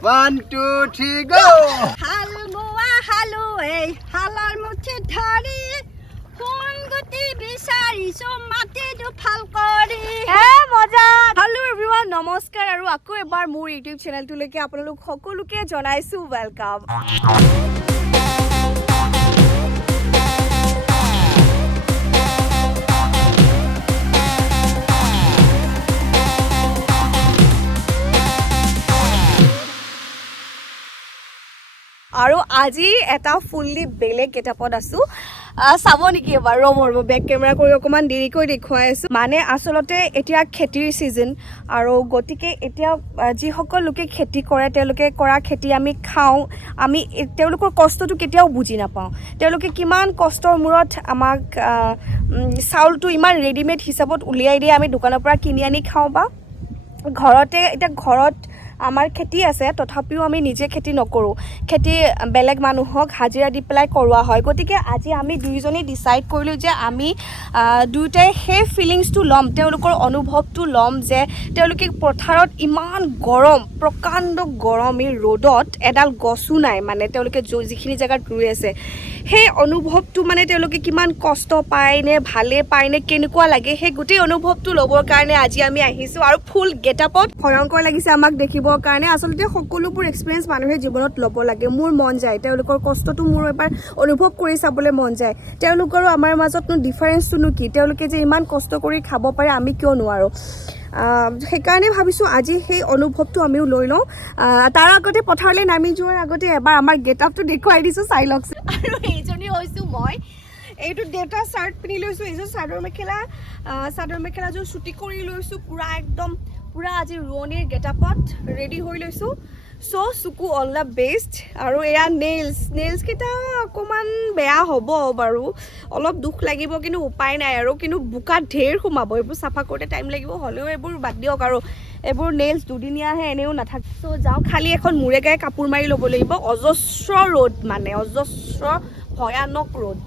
One, two, three, go! Hello everyone, namaskar aru akko ebar mor YouTube channel to leke apnalok সকলোকে জনাইছো welcome. আৰু আজি এটা fully বেলেগ গেটআপত আছো চাব নেকি এবাৰ ৰ'ব বেক কেমেৰা কৰি অকমান দেৰিকৈ দেখুৱাই আছো মানে আসলতে এতিয়া খেতিৰ সিজন আৰু গতিকে এতিয়া যিসকল লোকে খেতি কৰে তেওঁলোকে কৰা খেতি আমি খাওঁ আমি তেওঁলোকৰ কষ্টটো কেতিয়াও বুজি নাপাওঁ তেওঁলোকে কিমান কষ্টৰ মূৰত আমাক চাউলটো ইমান ৰেডিমেড হিচাপত উলিয়াই দিয়ে আমি দোকানৰ পৰা কিনি আনি খাওঁ বা ঘৰতে এতিয়া ঘৰত আমাৰ খেতি আছে তথাপিও আমি নিজে খেতি নকৰো খেতি বেলেগ মানুহক হাজিৰা দি পেলাই কৰোৱা হয় গতিকে আজি আমি দুইজনে ডিসাইড কৰিলো যে আমি দুইটাই হে ফিলিংছটো লম তেওঁলোকৰ অনুভৱটো লম যে তেওঁলোকে পথাৰত ইমান গৰম প্ৰকাণ্ড গৰম এই ৰ'দত এডাল গছু নাই মানে তেওঁলোকে যিখিনি জায়গাত ৰুই আছে হে অনুভৱটো মানে তেওঁলোকে কিমান কষ্ট পায় নে ভালে পায় নে কেনেকুৱা লাগে হে গোটেই অনুভৱটো ল'বৰ কাৰণে আজি আমি আহিছো আৰু ফুল গেটআপত ভয়ংকৰ লাগিছে আমাক দেখিবৰ কাৰণে আসলতে সকলোবোৰ এক্সপেৰিয়েন্স মানুহে জীৱনত ল'ব লাগে মোৰ মন যায় তেওঁলোকৰ কষ্টটো মোৰ এবাৰ অনুভৱ কৰি চাবলৈ মন যায় তেওঁলোকৰ আমাৰ মাজতনো ডিফাৰেন্সটো কি তেওঁলোকে যে ইমান কষ্ট কৰি খাব পাৰে আমি কিয় নোৱাৰো সেইকাৰণে ভাবিছো আজি সেই অনুভৱটো আমিও লৈ লওঁ তাৰ আগতে পথাৰলৈ নামি যোৱাৰ আগতে এবাৰ আমাৰ গেটআপটো দেখুৱাই দিছো চাই লওক আৰু এইজনী হৈছো মই এইটো দেউতা শাৰ্ট পিনি লৈছো এইযোৰ চাদৰ মেখেলা যোৰ ছুটি কৰি লৈছো পুৰা একদম পুৰা আজি ৰোৱনীৰ গেটআপত ৰেডি হৈ লৈছো so Suku all the best আৰু এয়া নেইলছ কেইটা অকমান বেয়া হ'ব বাৰু অলপ দুখ লাগিব কিন্তু উপায় নাই আৰু কিন্তু বুকাত ঢেৰ সোমাব এইবোৰ চাফা কৰোঁতে টাইম লাগিব হ'লেও এইবোৰ বাদ দিয়ক আৰু এইবোৰ নেইলছ দুদিনীয়াহে এনেও নাথাকে চ' যাওঁ খালি এখন মূৰে গায়ে কাপোৰ মাৰি ল'ব লাগিব অজস্ৰ ৰ'দ মানে অজস্ৰ ভয়ানক ৰ'দ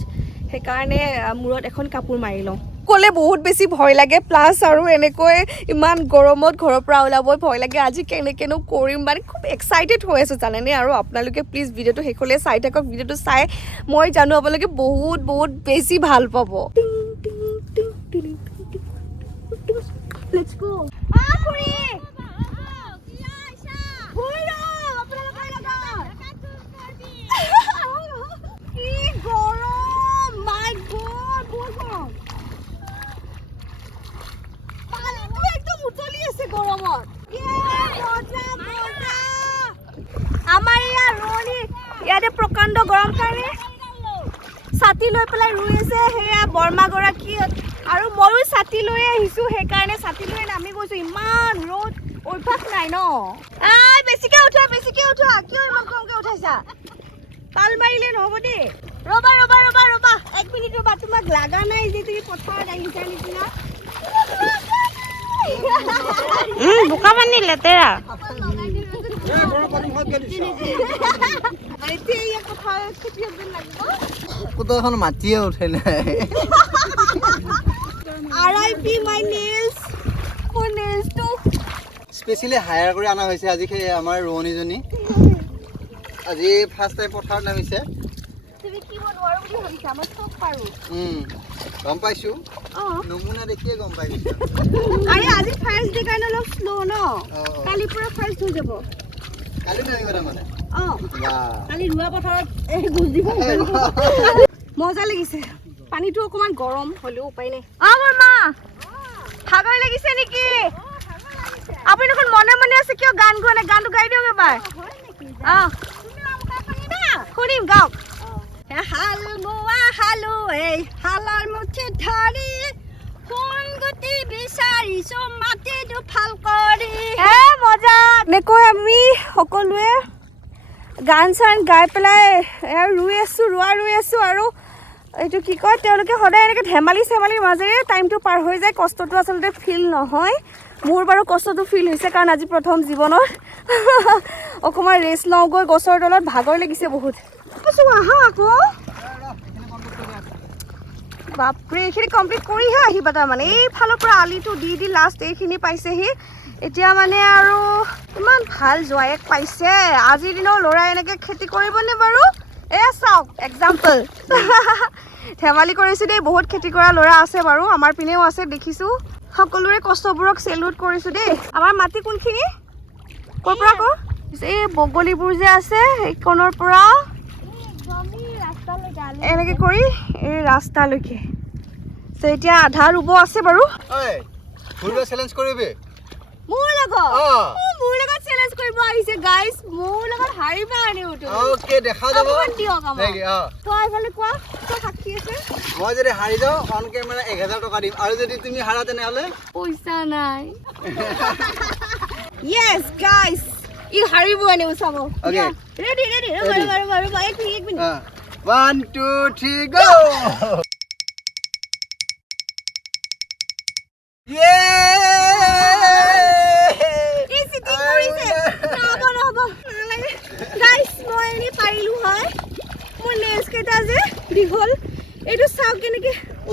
সেইকাৰণে মূৰত এখন কাপোৰ মাৰি লওঁ ক'লে বহুত বেছি ভয় লাগে প্লাছ আৰু এনেকৈ ইমান গৰমত ঘৰৰ পৰা ওলাবই ভয় লাগে আজি কেনেকেনো কৰিম মানে খুব এক্সাইটেড হৈ আছোঁ জানেনে আৰু আপোনালোকে প্লিজ ভিডিঅ'টো শেষলৈ চাই থাকক ভিডিঅ'টো চাই মই জানো আপোনালোকে বহুত বেছি ভাল পাব ইয়াতে প্ৰকাণ্ড গৰম কাৰণে ছাতি লৈ পেলাই ৰুই আছে সেয়া বৰ্মাগৰাকী আৰু ময়ো ছাতি লৈ আহিছোঁ সেইকাৰণে ছাতি লৈ নামি গৈছোঁ ইমান ৰ'দ অভ্যাস নাই ন বেছিকৈ উঠোৱা কিয় ইমান কমকৈ উঠাইছা তাল মাৰিলে নহ'ব দেই ৰ'বা 1 মিনিট ৰ'বা তোমাক লাগা নাই যে তুমি পথাৰত আহিছা নিচিনা বোকা পানী লেতেৰা এখন মাটিয়ে উঠে নাই RIP my nails for nails to specially higher কৰি আনা হৈছে আজি আমাৰ ৰোৱনীজনী আজি ফাৰ্ষ্ট টাইম পথাৰত নামিছে তুমি কি নোৱাৰো বুলি ভাবিছা মই চব পাৰো গম পাইছো নমুনা দেখিয়ে গম পাইছো আৰে আজি ফাৰ্ষ্ট ডে কাৰণে অলপ স্লো ন কালি পুৰা ফাৰ্ষ্ট হৈ যাব কালি নামিবা তাৰমানে কালি ৰুৱা পথাৰত গুজ দিব মজা লাগিছে পানীটো অকমান গৰম হ'লেও উপায় নাই বৰ্মা ভাগৰ লাগিছে নেকি আপুনি দেখোন মনে আছে কিয় গান গোৱা নাই গানটো গাই দিয়ক এবাৰ শুনিম গাওক হাল বোৱা হালো এই হালৰ মুঠি ধৰি সোণগুটি বিচাৰিছো মাটিটো ভাল কৰি মজা এনেকৈ আমি সকলোৱে গান চান গাই পেলাই ৰুই আছো আৰু এইটো কি কয় তেওঁলোকে সদায় এনেকৈ ধেমালিৰ মাজেৰে টাইমটো পাৰ হৈ যায় কষ্টটো আচলতে ফিল নহয় মোৰ বাৰু কষ্টটো ফিল হৈছে কাৰণ আজি প্ৰথম জীৱনত অকণমান ৰেষ্ট লওঁগৈ গছৰ তলত ভাগৰ লাগিছে বহুত আহা আকৌ বাপৰে এইখিনি কমপ্লিট কৰিহে আহিবা তাৰমানে এইফালৰ পৰা আলিটো দি লাষ্ট এইখিনি পাইছেহি এতিয়া মানে আৰু ইমান ভাল জোৱায়েক পাইছে আজিৰ দিনৰ ল'ৰাই এনেকৈ খেতি কৰিবনে বাৰু চাওক এক্সাম্পল ধেমালি কৰিছোঁ দেই বহুত খেতি কৰা ল'ৰা আছে বাৰু আমাৰ পিনেও আছে দেখিছোঁ সকলোৰে কষ্টবোৰক চেলুট কৰিছোঁ দেই আমাৰ মাটি কোনখিনি ক'ৰ পৰা ক এই বগলীবোৰ যে আছে এইকণৰ পৰা এনেকৈ কৰি এই ৰাস্তালৈকে এতিয়া আধা ৰুব আছে বাৰু চেলেঞ্জ কৰিবি মোৰ লগত চেলেঞ্জ কৰিব আহিছে গাইজ মোৰ লগত হাৰিবা আনিও ওকে দেখা যাব দিয়ক তই এইফালে কোৱা তই সাক্ষী আছে মই যদি হাৰি যাওঁ অন কেমেৰা 1000 টকা দিম আৰু যদি তুমি হাৰা তেনেহ'লে পইচা নাই য়েছ গাইজ ই হাৰিব আনিও চাব ওকে ৰেডি মাৰো এক মিনিট 1 2 3 গো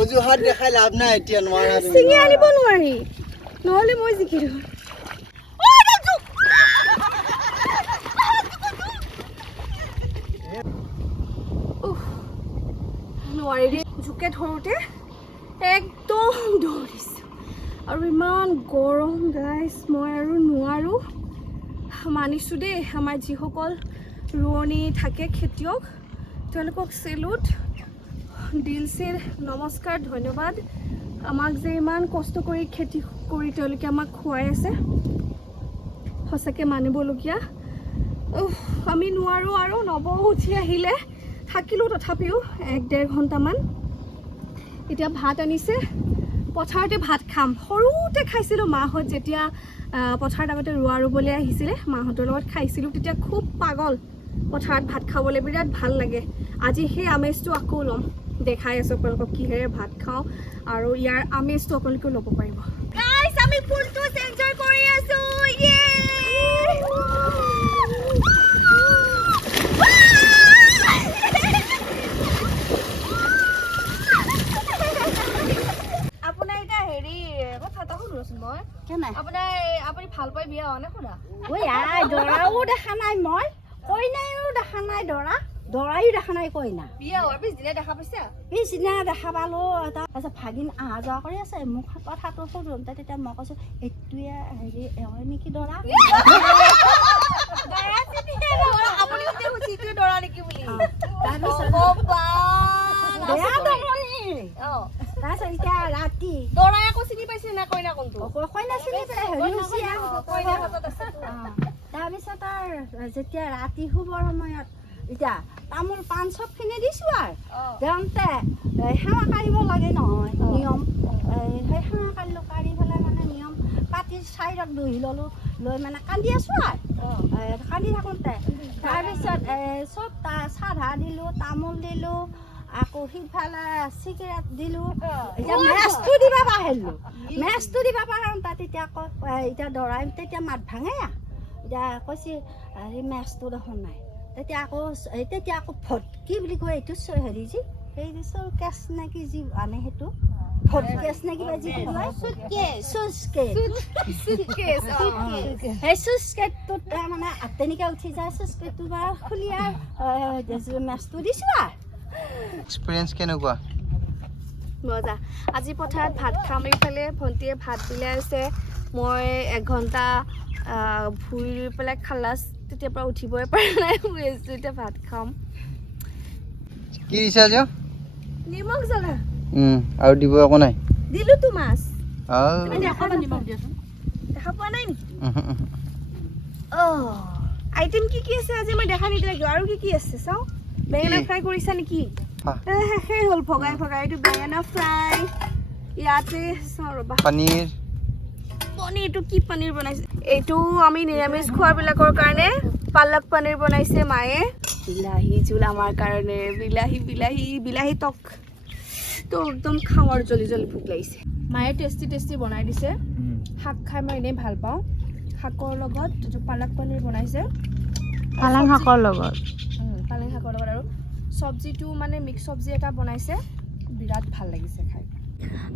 অজুহাত দেখাই লাভ নাই এতিয়া নোৱাৰা চিঙি আনিব নোৱাৰি নহ'লে মই জিকিলো নোৱাৰি দেই জোকে ধৰোঁতে একদম দৌৰিছোঁ আৰু ইমান গৰম গাইছ মই আৰু নোৱাৰোঁ মানিছোঁ দেই আমাৰ যিসকল ৰোৱনী থাকে খেতিয়ক তেওঁলোকক চেলুট দিলছে নমস্কাৰ ধন্যবাদ আমাক যে ইমান কষ্ট কৰি খেতি কৰি তেওঁলোকে আমাক খুৱাই আছে সঁচাকৈ মানিবলগীয়া আমি নোৱাৰোঁ আৰু নব উঠি আহিলে থাকিলোঁ তথাপিও 1-1.5 ঘণ্টামান এতিয়া ভাত আনিছে পথাৰতে ভাত খাম সৰুতে খাইছিলোঁ মাহঁত যেতিয়া পথাৰত আগতে ৰুবলৈ আহিছিলে মাহঁতৰ লগত খাইছিলোঁ তেতিয়া খুব পাগল পথাৰত ভাত খাবলৈ বিৰাট ভাল লাগে আজি সেই আমেজটো আকৌ ল'ম দেখাই আছোঁ আপোনালোকক কিহেৰে ভাত খাওঁ আৰু ইয়াৰ আমেজটো আপোনালোকেও ল'ব পাৰিব গাইছ আমি ফুলটো এনজয় কৰি আছোঁ আপোনাৰ এতিয়া হেৰি কথা এটা শুনোচোন মই আপুনি ভাল পাই বিয়া হোৱা নে শুনা দৰাও দেখা নাই মই কইনাও দেখা নাই দৰাইও দেখা নাই কইনা বিয়া হোৱাৰ পিছদিনা দেখা পাইছা পিছদিনা দেখা পালো তাৰপিছত ভাগিন অহা যোৱা কৰি আছে মোক কথাটো সুধোতে তেতিয়া মই কৈছো এইটোৱে হেৰি এওঁ নেকি দৰা তাৰপিছত এতিয়া ৰাতি দৰাই আকৌ চিনি পাইছে না কইনা কোনটো কইনা চিনি পাই তাৰপিছত আৰু যেতিয়া ৰাতি শুবৰ সময়ত এতিয়া তামোল পাণ চবখিনি দিছোঁ আৰু যাওঁতে সেৱা কাঢ়িব লাগে নহয় নিয়ম সেই সেৱা কাঢ়িলোঁ কাঢ়ি পেলাই মানে নিয়ম পাতি চাইডত বহি ল'লোঁ লৈ মানে কান্দি আছোঁ আৰু কান্দি থাকোঁতে তাৰপিছত চব চাধা দিলোঁ তামোল দিলোঁ আকৌ সিফালে চিগাৰেট দিলোঁ এতিয়া মেচটো দিবা পাহৰিলোঁ মেচটো দিবা পাহৰোঁতে তেতিয়া আকৌ এতিয়া দৰাই তেতিয়া মাত ভাঙে এতিয়া কৈছে হেৰি মেচটো দেখোন নাই তেতিয়া আকৌ ভট কি বুলি কয় এইটো হেৰি যি সেই যে চৌকেছ নে কি যি আনে সেইটো ভট কেছ নে কিবা যি কয় সেই চুচকেটটোত মানে তেনেকৈ উঠি যায় চুচকেটটো বাৰু খুলি আৰু মেচটো দিছোঁ আৰু এক্সপিৰিয়েঞ্চ কেনেকুৱা মজা আজি পথাৰত ভাত খাম এইফালে ভণ্টিয়ে ভাত বিলাই আছে মই 1 ঘণ্টা ভুই ৰুই পেলাই খালাছ তেতিয়াৰ পৰা উঠিবই পৰা নাই শুই আছোঁ এতিয়া ভাত খাম কি দিছা যে নিমখ জ্বলা আৰু দিব একো নাই দিলোঁ তো মাছ দেখা পোৱা নাই নেকি আইটেম কি আছে আজি মই দেখা নিদিলোঁ আৰু কি আছে চাওঁ বেঙেনা ফ্ৰাই কৰিছা নেকি শেষেই হ'ল ভগাই এইটো বেঙেনা ফ্ৰাই ইয়াতে চাওঁ ৰ'বা পনীৰটো কি পনীৰ বনাইছে এইটো আমি নিৰামিষ খোৱাবিলাকৰ কাৰণে পালক পনীৰ বনাইছে মায়ে বিলাহী জোল আমাৰ কাৰণে বিলাহী টক তো একদম খাওঁ আৰু জলদি ভোক লাগিছে মায়ে টেষ্টি বনাই দিছে শাক খাই মই এনেই ভাল পাওঁ শাকৰ লগত পালক পনীৰ বনাইছে পালেং শাকৰ লগত আৰু চব্জিটো মানে মিক্স চব্জি এটা বনাইছে বিৰাট ভাল লাগিছে খাই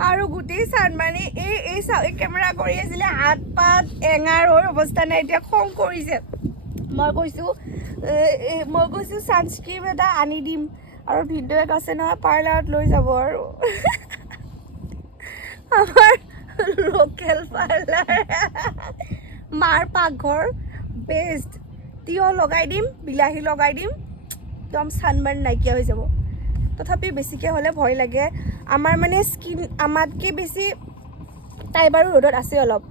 আৰু গোটেই চানমানি এই কেমেৰা কৰি আছিলে হাত পাত এঙাৰ হৈ অৱস্থা নাই এতিয়া খং কৰিছে মই কৈছোঁ ছানস্ক্ৰীম এটা আনি দিম আৰু ভিডিঅ' আছে নহয় পাৰ্লাৰত লৈ যাব আৰু আমাৰ লোকেল পাৰ্লাৰ মাৰ পাকঘৰ বেষ্ট তিয়হ লগাই দিম বিলাহী লগাই দিম একদম ছানবাৰ্ণ নাইকিয়া হৈ যাব তথাপি বেছিকৈ হ'লে ভয় লাগে আমাৰ মানে স্কিন আমাতকৈ বেছি তাই বাৰু ৰ'দত আছে অলপ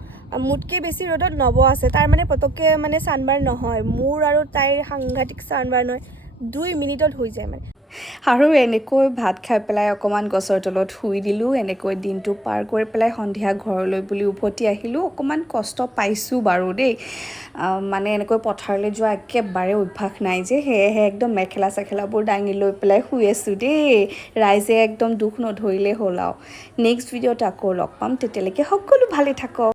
মোতকৈ বেছি ৰ'দত নব আছে তাৰ মানে পটককৈ মানে ছানবাৰ্ণ নহয় মোৰ আৰু তাইৰ সাংঘাতিক ছানবাৰ্ণ হয় 2 মিনিটত হৈ যায় মানে আৰু এনেকৈ ভাত খাই পেলাই অকণমান গছৰ তলত শুই দিলোঁ এনেকৈ দিনটো পাৰ কৰি পেলাই সন্ধিয়া ঘৰলৈ বুলি উভতি আহিলোঁ অকণমান কষ্ট পাইছোঁ বাৰু দেই মানে এনেকৈ পথাৰলৈ যোৱা একেবাৰে অভ্যাস নাই যে সেয়েহে একদম মেখেলা চেখেলাবোৰ দাঙি লৈ পেলাই শুই আছোঁ দেই ৰাইজে একদম দুখ নধৰিলেই হ'ল আৰু নেক্সট ভিডিঅ'ত আকৌ লগ পাম তেতিয়ালৈকে সকলো ভালে থাকক